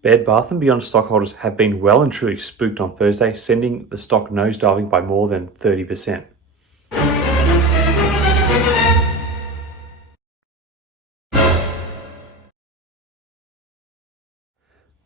Bed Bath & Beyond stockholders have been well and truly spooked on Thursday, sending the stock nosediving by more than 30%.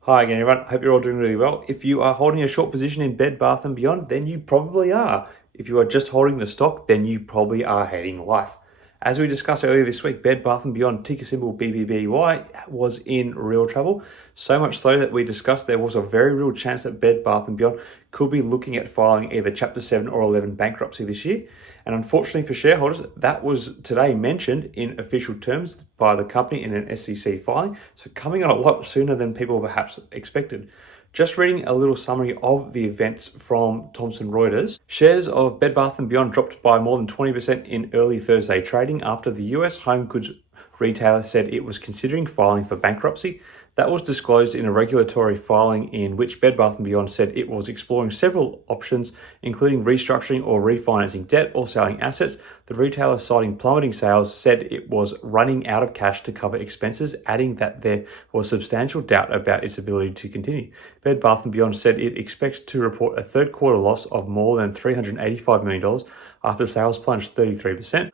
Hi again everyone, hope you're all doing really well. If you are holding a short position in Bed Bath & Beyond, then you probably are. If you are just holding the stock, then you probably are hating life. As we discussed earlier this week, Bed Bath & Beyond, ticker symbol BBBY, was in real trouble. So much so that we discussed there was a very real chance that Bed Bath & Beyond could be looking at filing either Chapter 7 or 11 bankruptcy this year. And unfortunately for shareholders, that was today mentioned in official terms by the company in an SEC filing. So coming on a lot sooner than people perhaps expected. Just reading a little summary of the events from Thomson Reuters. Shares of Bed Bath & Beyond dropped by more than 20% in early Thursday trading after the US home goods retailer said it was considering filing for bankruptcy. That was disclosed in a regulatory filing in which Bed Bath & Beyond said it was exploring several options, including restructuring or refinancing debt or selling assets. The retailer, citing plummeting sales, said it was running out of cash to cover expenses, adding that there was substantial doubt about its ability to continue. Bed Bath & Beyond said it expects to report a third quarter loss of more than $385 million after sales plunged 33%.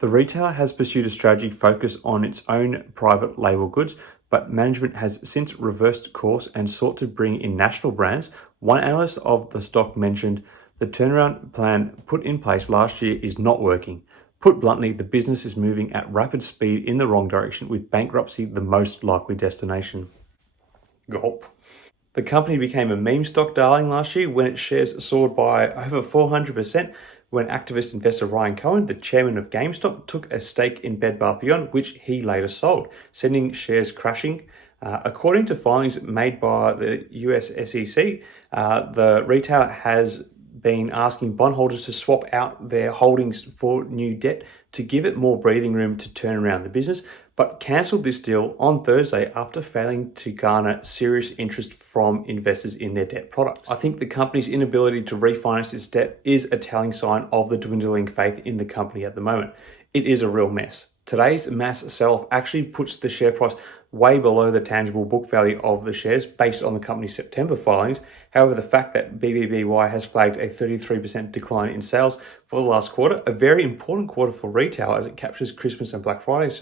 The retailer has pursued a strategy focused on its own private label goods, but management has since reversed course and sought to bring in national brands. One analyst of the stock mentioned the turnaround plan put in place last year is not working. Put bluntly, the business is moving at rapid speed in the wrong direction, with bankruptcy the most likely destination. Gulp. The company became a meme stock darling last year when its shares soared by over 400%. When activist investor Ryan Cohen, the chairman of GameStop, took a stake in Bed Bath & Beyond, which he later sold, sending shares crashing. According to filings made by the US SEC, the retailer has been asking bondholders to swap out their holdings for new debt to give it more breathing room to turn around the business, but cancelled this deal on Thursday after failing to garner serious interest from investors in their debt products. I think the company's inability to refinance its debt is a telling sign of the dwindling faith in the company at the moment. It is a real mess. Today's mass sell-off actually puts the share price way below the tangible book value of the shares based on the company's September filings. However, the fact that BBBY has flagged a 33% decline in sales for the last quarter, a very important quarter for retail as it captures Christmas and Black Friday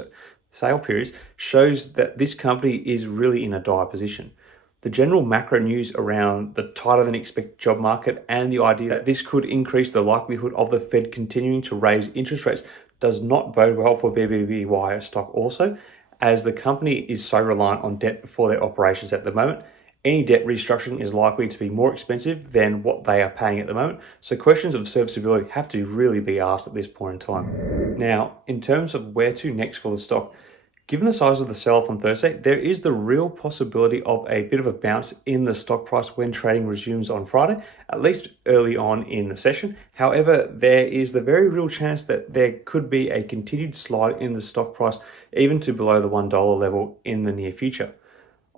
sale periods, shows that this company is really in a dire position. The general macro news around the tighter than expected job market and the idea that this could increase the likelihood of the Fed continuing to raise interest rates does not bode well for BBBY stock also, as the company is so reliant on debt for their operations at the moment. Any debt restructuring is likely to be more expensive than what they are paying at the moment, so questions of serviceability have to really be asked at this point in time. Now, in terms of where to next for the stock, given the size of the sell-off on Thursday, there is the real possibility of a bit of a bounce in the stock price when trading resumes on Friday, at least early on in the session. However, there is the very real chance that there could be a continued slide in the stock price, even to below the $1 level in the near future.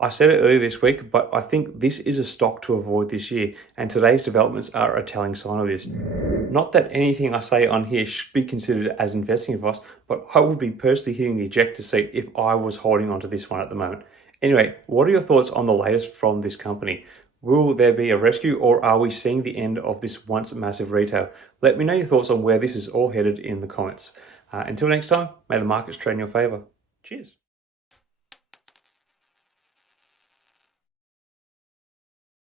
I said it earlier this week, but I think this is a stock to avoid this year, and today's developments are a telling sign of this. Not that anything I say on here should be considered as investing advice, but I would be personally hitting the ejector seat if I was holding onto this one at the moment. Anyway, what are your thoughts on the latest from this company? Will there be a rescue, or are we seeing the end of this once massive retail? Let me know your thoughts on where this is all headed in the comments. Until next time, may the markets trade in your favor. Cheers.